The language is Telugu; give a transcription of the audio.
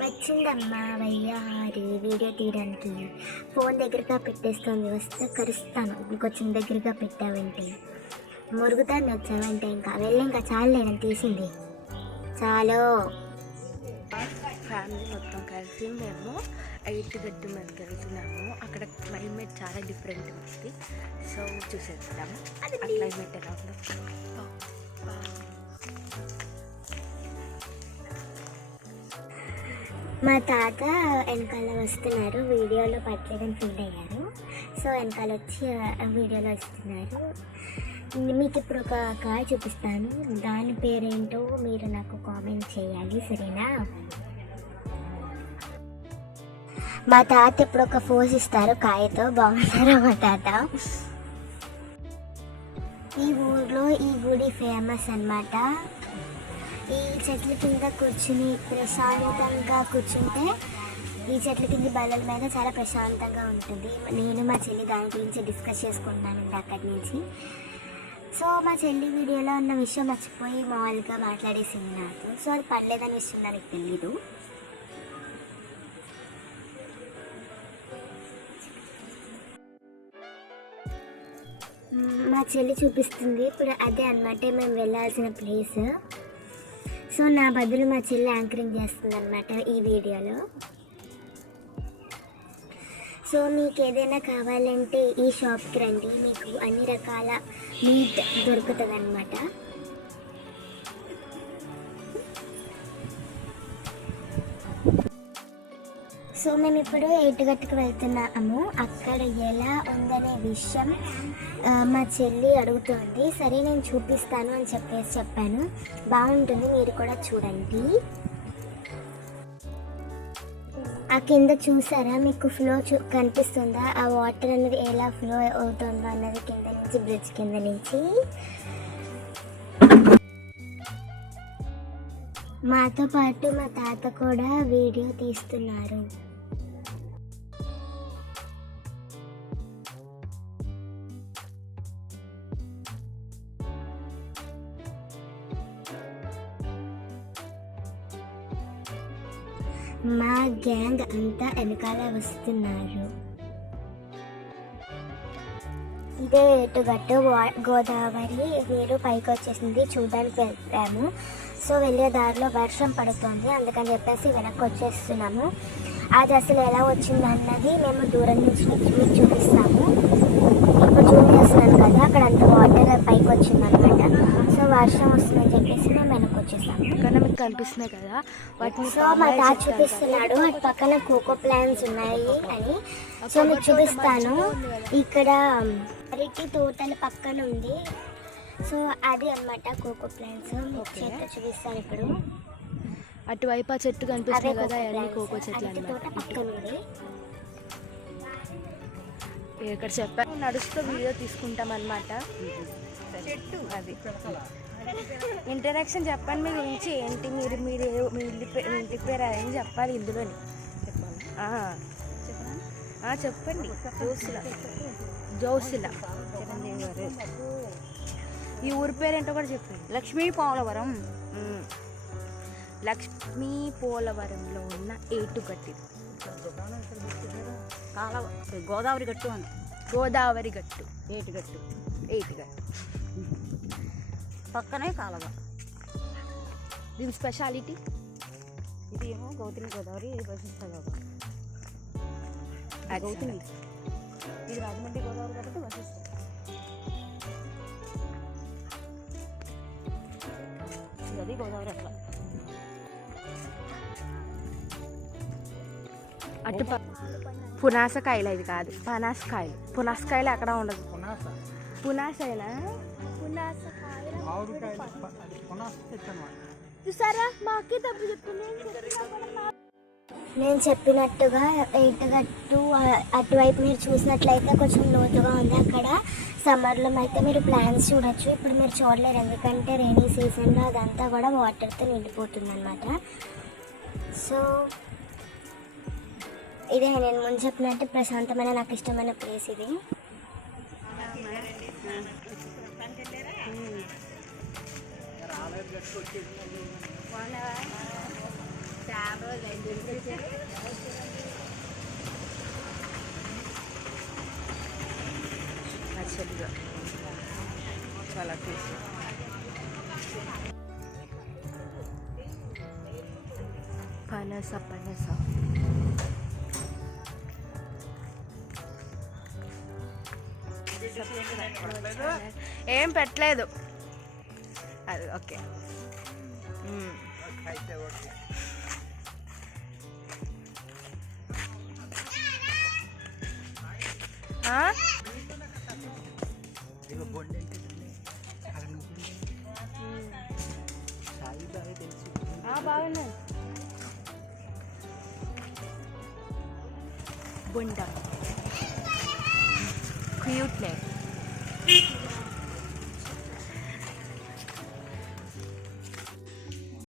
వచ్చిందమ్మా వయ్యారి వీడియో తీయడానికి. ఫోన్ దగ్గరగా పెట్టేస్తుంది, వస్తే కరుస్తాను. ఇంకొంచెం దగ్గరగా పెట్టావంటే మురుగుతాను. వచ్చావంటే ఇంకా వెళ్ళి ఇంకా చాలు నేను తీసింది చాలు. ఫ్యామిలీ మొత్తం కలిసి మేము ఎయిర్గట్టు మీదకి వెళ్తున్నాము. అక్కడ క్లైమేట్ చాలా డిఫరెంట్ ఉంది. సో చూసేద్దాము ఆ క్లైమేట్ ఎలా ఉందో. మా తాత వెనకాల వస్తున్నారు, వీడియోలో పట్టలేదని ఫీల్ అయ్యారు. సో వెనకాల వచ్చి వీడియోలో వస్తున్నారు. మీకు ఇప్పుడు ఒక కార్ చూపిస్తాను, దాని పేరేంటో మీరు నాకు కామెంట్ చేయాలి, సరేనా? మా తాత ఇప్పుడు ఒక ఫోజ్ ఇస్తారు కాయతో, బాగుంటారా మా తాత? ఈ ఊర్లో ఈ గుడి ఫేమస్ అన్నమాట. ఈ చెట్ల కింద కూర్చుని ప్రశాంతంగా కూర్చుంటే, ఈ చెట్ల కింద బల్లల మీద చాలా ప్రశాంతంగా ఉంటుంది. నేను మా చెల్లి దాని గురించి డిస్కస్ చేసుకుంటానండి అక్కడి నుంచి. సో మా చెల్లి వీడియోలో ఉన్న విషయం మర్చిపోయి మామూలుగా మాట్లాడేసింది నాతో. సో అది పర్లేదని విషయం నాకు తెలీదు. మా చెల్లి చూపిస్తుంది ఇప్పుడు, అదే అన్నమాట మేము వెళ్ళాల్సిన ప్లేస్. సో నా బదులు మా చెల్లి యాంకరింగ్ చేస్తుంది అన్నమాట ఈ వీడియోలో. సో మీకు ఏదైనా కావాలంటే ఈ షాప్కి రండి, మీకు అన్ని రకాల మీట్ దొరుకుతుంది అన్నమాట. సో మేము ఇప్పుడు ఎయిటుగట్టుకు వెళ్తున్నాము. అక్కడ ఎలా ఉందనే విషయం మా చెల్లి అడుగుతుంది. సరే నేను చూపిస్తాను అని చెప్పాను. బాగుంటుంది, మీరు కూడా చూడండి. ఆ కింద చూసారా, మీకు ఫ్లో కనిపిస్తుందా? ఆ వాటర్ అనేది ఎలా ఫ్లో అవుతుందో అన్నది కింద నుంచి, బ్రిడ్జ్ కింద నుంచి. మాతో పాటు మా తాత కూడా వీడియో తీస్తున్నారు. మా గ్యాంగ్ అంతా వెనకాల వస్తున్నారు. ఇదే ఎటుగట్టు గోదావరి నీరు పైకి వచ్చేసింది, చూడడానికి వెళ్తాము. సో వెళ్ళే దారిలో వర్షం పడుతుంది, అందుకని చెప్పేసి వెనక్కి వచ్చేస్తున్నాము. అది అసలు ఎలా వచ్చింది అన్నది మేము దూరం నుంచి మీకు చూపిస్తాము. ఇప్పుడు జూమ్ చేస్తున్నాను కదా, అక్కడ అంత వాటర్ పైకి వచ్చింది అనమాట. సో వర్షం వస్తుందని చెప్పేసి మేము వెనక్కి వచ్చేసాము. పక్కన మీకు కనిపిస్తున్నాయి కదా వాటిని. సో మా తాత చూపిస్తున్నాడు అటు పక్కన కోకో ప్లాంట్స్ ఉన్నాయి అని. సో మీకు చూపిస్తాను. ఇక్కడ అరటి తోటల పక్కన ఉంది. సో అది అన్నమాట కోకో ప్లాంట్స్. మీకు చేతితో చూపిస్తాను ఇప్పుడు. అటువైపు ఆ చెట్టు కనిపిస్తుంది కదా, అన్ని కోకో చెట్లు తోట పక్కన ఉంది. ఇక్కడ చెప్పాను, నడుస్తూ వీడియో తీసుకుంటాం అన్నమాట. చెట్టు అది ఇంటరాక్షన్ చెప్పండి మీ గురించి ఏంటి, మీరు మీరు మీ ఇంటి పేరు ఏం చెప్పాలి ఇందులోని చెప్పండి. జోసిల ఈ ఊరి పేరు ఏంటో కూడా చెప్పండి. లక్ష్మీ పోలవరం. లక్ష్మీ పోలవరంలో ఉన్న ఏటుగట్టి గోదావరి గట్టు అని. గోదావరి గట్టు, ఏటుగట్టు, ఏటుగట్టు పక్కనే కాలవ. దీని స్పెషాలిటీ ఇది ఏమో గౌతమి గోదావరి, ఇది వశిష్ఠ గోదావరి. గౌతమి ఇది రాజమండ్రి గోదావరి కాబట్టి వశిష్ఠ. అది గోదావరి అట్లా. అటు పునాసకాయలు అవి కాదు, పనాసకాయలు. పునాసకాయలు అక్కడ ఉండదు. పునాసైనా చూసారా, మాకే తప్పు చెప్తుంది. నేను చెప్పినట్టుగా ఎయిటుగట్టు అటువైపు మీరు చూసినట్లయితే కొంచెం లోతుగా ఉంది. అక్కడ సమ్మర్లో అయితే మీరు ప్లాంట్స్ చూడొచ్చు. ఇప్పుడు మీరు చూడలేరు, ఎందుకంటే రైనీ సీజన్లో అదంతా కూడా వాటర్తో నిండిపోతుంది అన్నమాట. సో ఇదే నేను ముందు చెప్పినట్టు ప్రశాంతమైన, నాకు ఇష్టమైన ప్లేస్ ఇది. యాక్చువల్గా చాలా టేస్టీ. పనస పనస ఏం పెట్టలేదు అది ఓకే. బాగున్నాయి. బొండ క్యూట్ నేమ్.